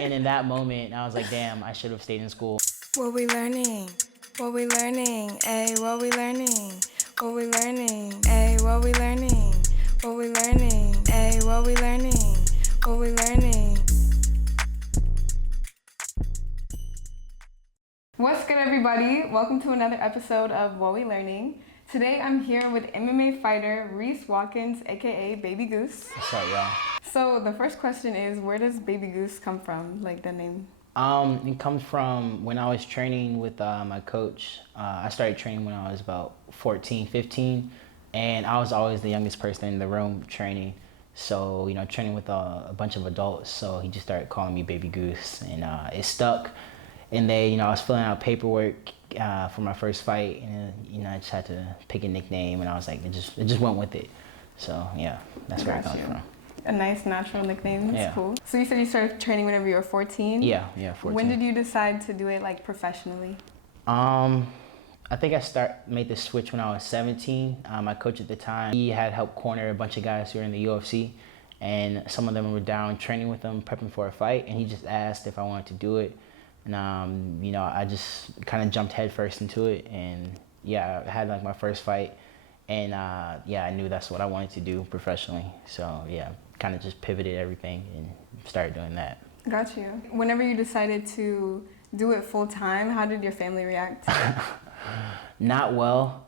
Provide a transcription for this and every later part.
And in that moment, I was like, damn, I should have stayed in school. What we learning? What we learning? Ay, what we learning? What we learning? Ay, what we learning? What we learning? Ay, what we learning? What we learning? What's good, everybody? Welcome to another episode of What We Learning. Today I'm here with MMA fighter Reese Watkins, aka BabyGoose. What's up, y'all? So the first question is, where does BabyGoose come from, like the name? It comes from when I was training with my coach. I started training when I was about 14, 15, and I was always the youngest person in the room training. So, training with a bunch of adults. So he just started calling me BabyGoose, and it stuck. And I was filling out paperwork for my first fight, and I just had to pick a nickname, and I was like, it just went with it. So yeah, that's where it comes from. A nice natural nickname. That's Yeah. cool. So you said you started training whenever you were 14? Yeah, 14. When did you decide to do it like professionally? I think I made the switch when I was 17. My coach at the time, he had helped corner a bunch of guys who were in the UFC, and some of them were down training with them, prepping for a fight, and he just asked if I wanted to do it. And I just kind of jumped headfirst into it, and yeah, I had like my first fight, and I knew that's what I wanted to do professionally. So yeah, kind of just pivoted everything and started doing that. Got you. Whenever you decided to do it full time, how did your family react? Not well.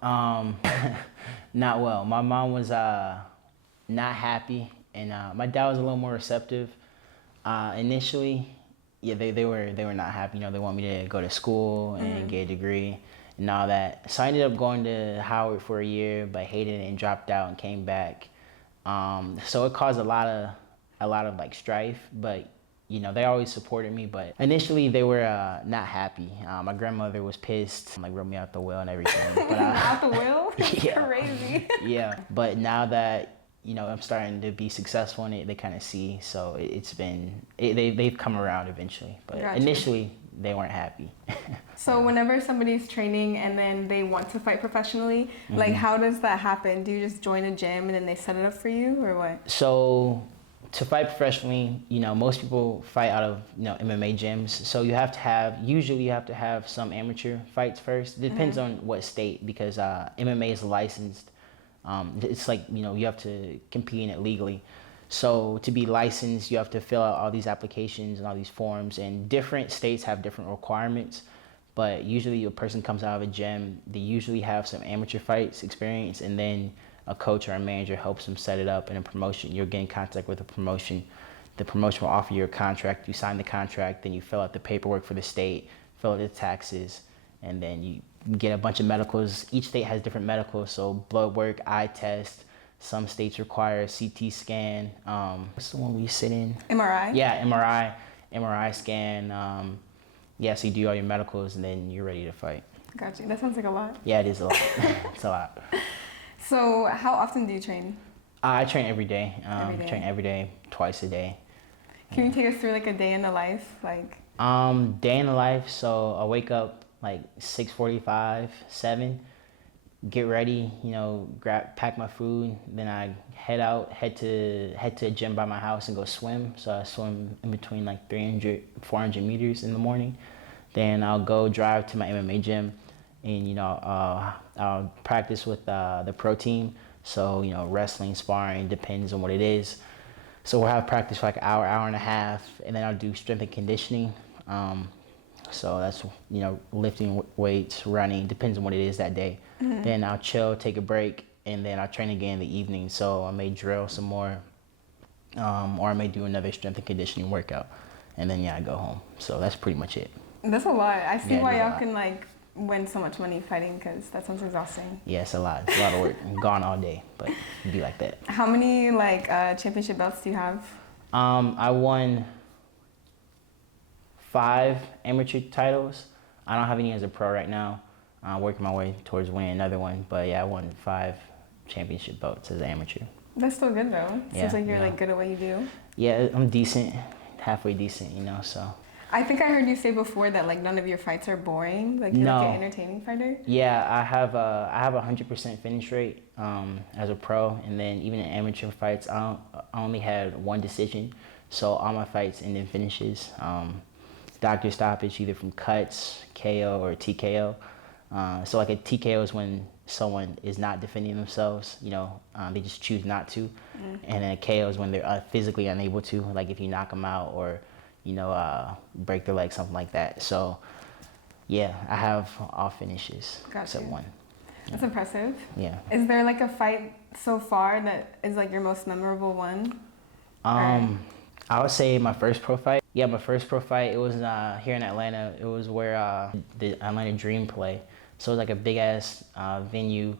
Not well. My mom was not happy, and my dad was a little more receptive. Initially, yeah, they were not happy. They want me to go to school and get a degree and all that. So I ended up going to Howard for a year, but hated it and dropped out and came back. So it caused a lot of like strife, but they always supported me. But initially they were not happy. My grandmother was pissed, like wrote me out the will and everything. But Out the will? Yeah. Crazy. Yeah, but now that I'm starting to be successful in it, they kind of see. So they've come around eventually. But Gotcha. Initially, they weren't happy. So whenever somebody's training and then they want to fight professionally, like how does that happen? Do you just join a gym and then they set it up for you, or what? So to fight professionally, most people fight out of MMA gyms. So you have to have some amateur fights first. It depends on what state, because MMA is licensed. It's like, you have to compete in it legally. So to be licensed, you have to fill out all these applications and all these forms, and different states have different requirements. But usually a person comes out of a gym, they usually have some amateur fights experience, and then a coach or a manager helps them set it up in a promotion. You'll get in contact with a promotion. The promotion will offer you a contract. You sign the contract, then you fill out the paperwork for the state, fill out the taxes, and then you get a bunch of medicals. Each state has different medicals, so blood work, eye test. Some states require a CT scan. What's the one we sit in? MRI? Yeah, MRI scan. So you do all your medicals, and then you're ready to fight. Gotcha. That sounds like a lot. Yeah, it is a lot. It's a lot. So how often do you train? I train every day. Every day. Train every day, twice a day. Can you take us through like a day in the life? Day in the life. So I wake up like 6:45, 7. Get ready, pack my food. Then I head to a gym by my house and go swim. So I swim in between like 300, 400 meters in the morning. Then I'll go drive to my MMA gym, and I'll practice with the pro team. So wrestling, sparring, depends on what it is. So we'll have practice for like an hour and a half, and then I'll do strength and conditioning. So that's lifting weights, running, depends on what it is that day. Then I'll chill, take a break, and then I'll train again in the evening. So I may drill some more, or I may do another strength and conditioning workout, and then I go home. So that's pretty much it. That's a lot. I see why y'all lot. can win so much money fighting, because that sounds exhausting. Yeah, it's a lot. It's a lot of work. I'm gone all day, but it'd be like that. How many championship belts do you have? I won 5 amateur titles. I don't have any as a pro right now. I'm working my way towards winning another one, but yeah, I won 5 championship belts as an amateur. That's still good though. Yeah, Seems like you're good at what you do. Yeah, I'm decent, halfway decent, so. I think I heard you say before that none of your fights are boring. You're No. an entertaining fighter. Yeah, I have a 100% finish rate as a pro, and then even in amateur fights, I only had 1 decision. So all my fights end in finishes. Doctor stoppage either from cuts, KO, or TKO. So like a TKO is when someone is not defending themselves, they just choose not to. And then a KO is when they're physically unable to, like if you knock them out or, break their leg, something like that. So yeah, I have all finishes except one. That's impressive. Yeah. Is there like a fight so far that is like your most memorable one? I would say my first pro fight. Yeah, my first pro fight, it was here in Atlanta. It was where the Atlanta Dream play. So it was like a big ass venue,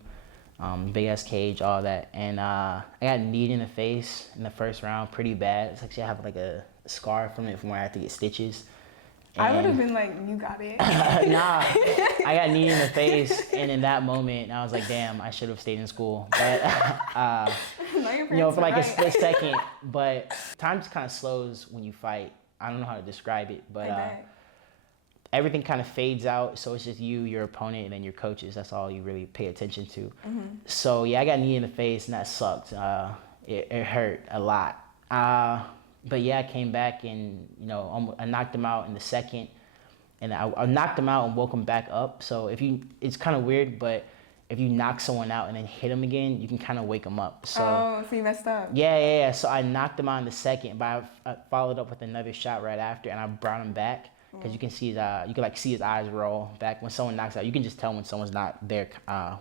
big ass cage, all that. And I got kneed in the face in the first round pretty bad. It's actually I have like a scar from it from where I had to get stitches. I would have been like, you got it. Nah, I got kneed in the face, and in that moment, I was like, damn, I should have stayed in school. But, for like a split second, but time just kind of slows when you fight. I don't know how to describe it, but everything kind of fades out, so it's just you, your opponent, and then your coaches. That's all you really pay attention to. So, yeah, I got kneed in the face, and that sucked. It hurt a lot. But yeah, I came back and, I knocked him out in the second. And I knocked him out and woke him back up. So it's kind of weird, but if you knock someone out and then hit him again, you can kind of wake him up. So, so you messed up. Yeah. So I knocked him out in the second, but I followed up with another shot right after, and I brought him back. Because you can see you can see his eyes roll back when someone knocks out. You can just tell when someone's not there,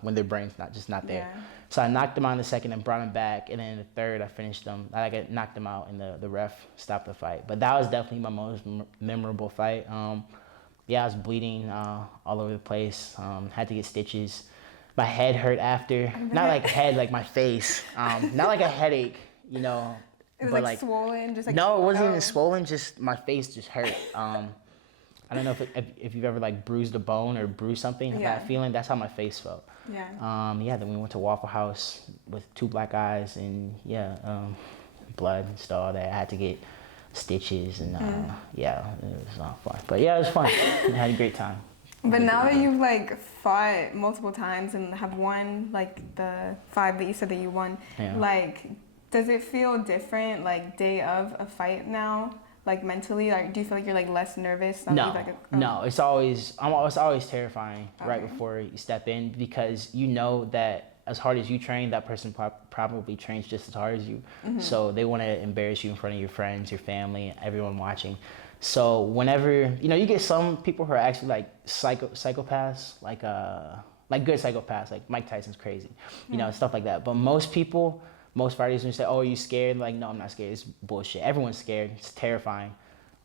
when their brain's not there. Yeah. So I knocked him out in the second and brought him back, and then in the third I finished him. I knocked him out, and the ref stopped the fight. But that was definitely my most memorable fight. I was bleeding all over the place. Had to get stitches. My head hurt after. Not like head, like my face. Not like a headache, It was but like swollen, just like. No, it wasn't even swollen. Just my face just hurt. I don't know if you've ever like bruised a bone or bruised something. Yeah. That feeling, that's how my face felt. Yeah. Then we went to Waffle House with 2 black eyes and blood and stuff. All that. I had to get stitches and it was fun. But yeah, it was fun. I had a great time. But now that you've like fought multiple times and have won like the 5 that you said that you won, like does it feel different like day of a fight now? Like mentally, like do you feel like you're like less nervous? No, it's always terrifying right before you step in, because you know that as hard as you train, that person probably trains just as hard as you. So they want to embarrass you in front of your friends, your family, everyone watching. So whenever you get some people who are actually like psychopaths, like good psychopaths, like Mike Tyson's crazy, stuff like that. But most fighters, when you say, "Oh, are you scared?" Like, no, I'm not scared. It's bullshit. Everyone's scared. It's terrifying.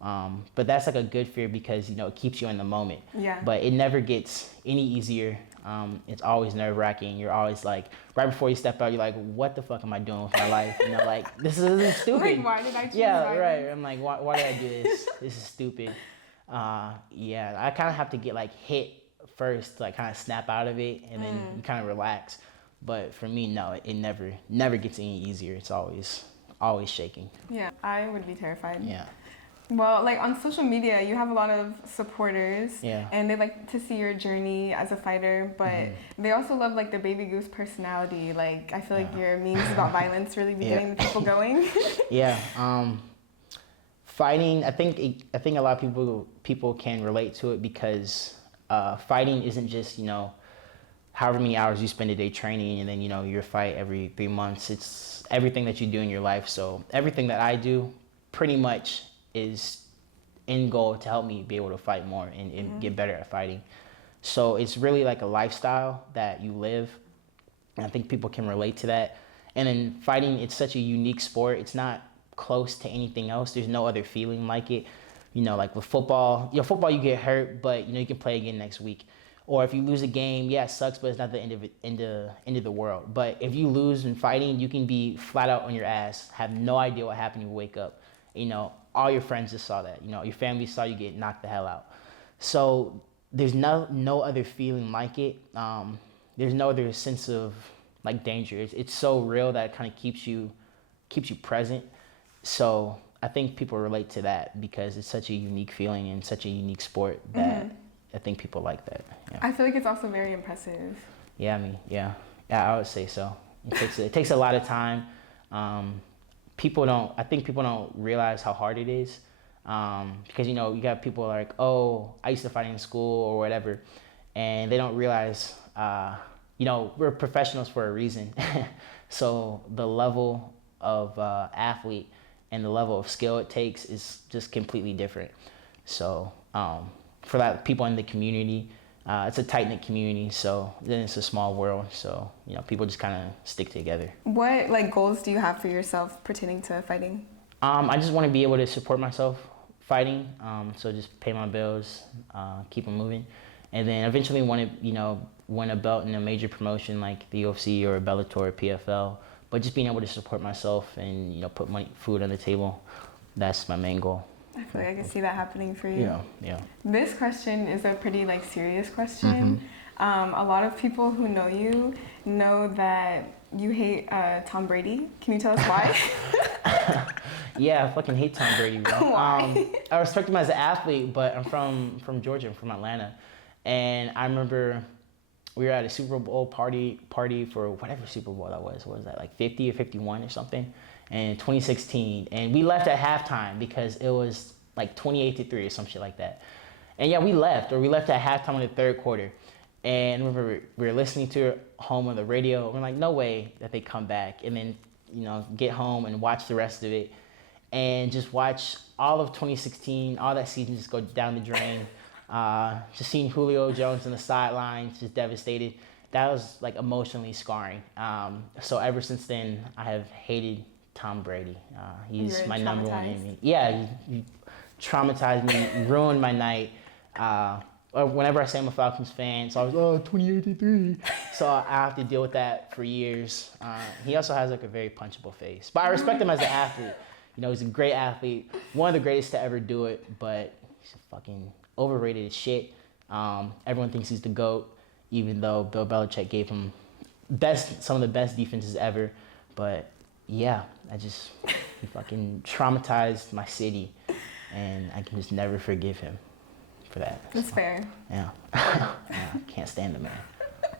But that's like a good fear because, it keeps you in the moment. Yeah. But it never gets any easier. It's always nerve-wracking. You're always like, right before you step out, you're like, what the fuck am I doing with my life? Like, this is stupid. Like, why did I choose violence? Right. I'm like, why did I do this? This is stupid. I kind of have to get like hit first to like kind of snap out of it, and then you kind of relax. But for me, no, it never gets any easier. It's always shaking. Yeah, I would be terrified. Yeah. Well, like on social media, you have a lot of supporters. Yeah. And they like to see your journey as a fighter, but they also love like the BabyGoose personality. Like I feel like your memes about violence really be getting the people going. Yeah. Fighting, I think a lot of people can relate to it because fighting isn't just however many hours you spend a day training and then your fight every 3 months. It's everything that you do in your life. So everything that I do pretty much is end goal to help me be able to fight more and get better at fighting. So it's really like a lifestyle that you live, and I think people can relate to that. And then fighting, it's such a unique sport. It's not close to anything else. There's no other feeling like it. Like with football, football you get hurt, but you can play again next week. Or if you lose a game, yeah, it sucks, but it's not the end of the world. But if you lose in fighting, you can be flat out on your ass, have no idea what happened. You wake up, all your friends just saw that. Your family saw you get knocked the hell out. So there's no other feeling like it. There's no other sense of like danger. It's so real that it kind of keeps you present. So I think people relate to that because it's such a unique feeling and such a unique sport that I think people like that. Yeah. I feel like it's also very impressive. Yeah, I would say so. It takes a lot of time. I think people don't realize how hard it is. Because, you know, you got people like, oh, I used to fight in school or whatever. And they don't realize, you know, we're professionals for a reason. So the level of athlete and the level of skill it takes is just completely different. So for that, people in the community, it's a tight-knit community, so then it's a small world. So, you know, people just kind of stick together. What like goals do you have for yourself pertaining to fighting? I just want to be able to support myself fighting. So just pay my bills, keep them moving. And then eventually want to, you know, win a belt in a major promotion like the UFC or Bellator or PFL. But just being able to support myself and, you know, put food on the table, that's my main goal. I feel like I can see that happening for you. Yeah. This question is a pretty like serious question. A lot of people who know you know that you hate Tom Brady. Can you tell us why? Yeah, I fucking hate Tom Brady, bro. Why? I respect him as an athlete, but I'm from Georgia, I'm from Atlanta. And I remember we were at a Super Bowl party for whatever Super Bowl that was. What was that, like 50 or 51 or something? In 2016. And we left at halftime because it was like 28-3 or some shit like that. And yeah, we left at halftime in the third quarter. And we were listening to it home on the radio. We're like, no way that they come back. And then, you know, get home and watch the rest of it. And just watch all of 2016, all that season just go down the drain. Just seeing Julio Jones on the sidelines, just devastated. That was like emotionally scarring. So ever since then, I have hated Tom Brady. He's my number one enemy. Yeah, he traumatized me, ruined my night. Whenever I say I'm a Falcons fan, so I was 28-3. So I have to deal with that for years. He also has like a very punchable face, but I respect him as an athlete. You know, he's a great athlete, one of the greatest to ever do it, but he's fucking overrated as shit. Everyone thinks he's the GOAT, even though Bill Belichick gave him some of the best defenses ever. But yeah, he fucking traumatized my city, and I can just never forgive him for that. That's fair. Yeah. Yeah, can't stand the man.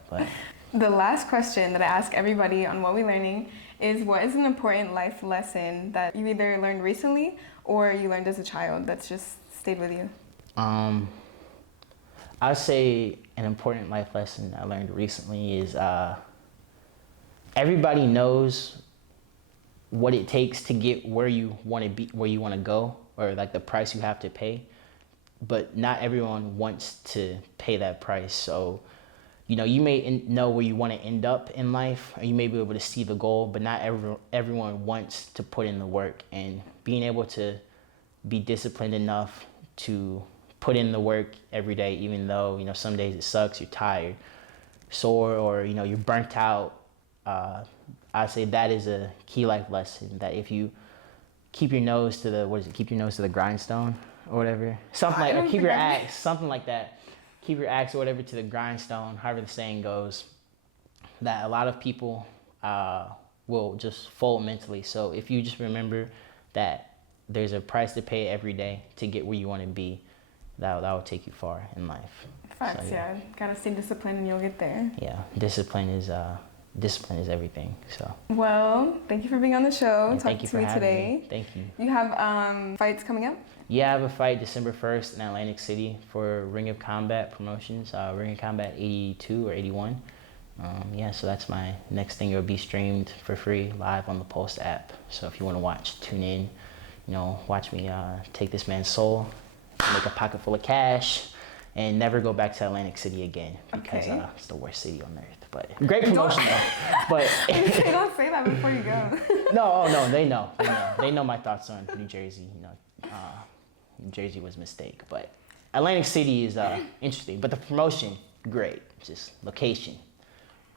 But the last question that I ask everybody on What We Learning is, what is an important life lesson that you either learned recently or you learned as a child that's just stayed with you? I'd say an important life lesson I learned recently is everybody knows what it takes to get where you want to be, where you want to go, or like the price you have to pay, but not everyone wants to pay that price. So, you know, you may know where you want to end up in life, or you may be able to see the goal, but not everyone wants to put in the work. And being able to be disciplined enough to put in the work every day, even though, you know, some days it sucks, you're tired, sore, or, you know, you're burnt out. I'd say that is a key life lesson, that if you keep your nose to the grindstone or whatever, something like, or keep your axe, something like that. Keep your axe or whatever to the grindstone, however the saying goes, that a lot of people will just fold mentally. So if you just remember that there's a price to pay every day to get where you want to be, that will take you far in life. Facts, so, yeah. Gotta stay disciplined and you'll get there. Yeah, discipline is everything. So. Well, thank you for being on the show. Yeah, thank you for having today. me. Thank you. You have fights coming up? Yeah, I have a fight December 1st in Atlantic City for Ring of Combat Promotions, Ring of Combat 82 or 81. Yeah, so that's my next thing. It'll be streamed for free live on the Pulse app. So if you want to watch, tune in. You know, watch me take this man's soul, make a pocket full of cash, and never go back to Atlantic City again, because it's the worst city on earth. But great promotion though. But don't say that before you go. No, they know. They know my thoughts on New Jersey. You know, New Jersey was a mistake, but Atlantic City is interesting. But the promotion, great. Just location,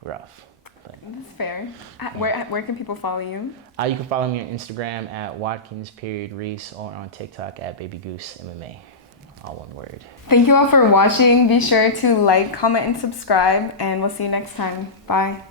rough. But that's fair. Where can people follow you? You can follow me on Instagram at Watkins_Reese, or on TikTok at BabyGoose MMA. All one word. Thank you all for watching. Be sure to like, comment, and subscribe, and we'll see you next time. Bye.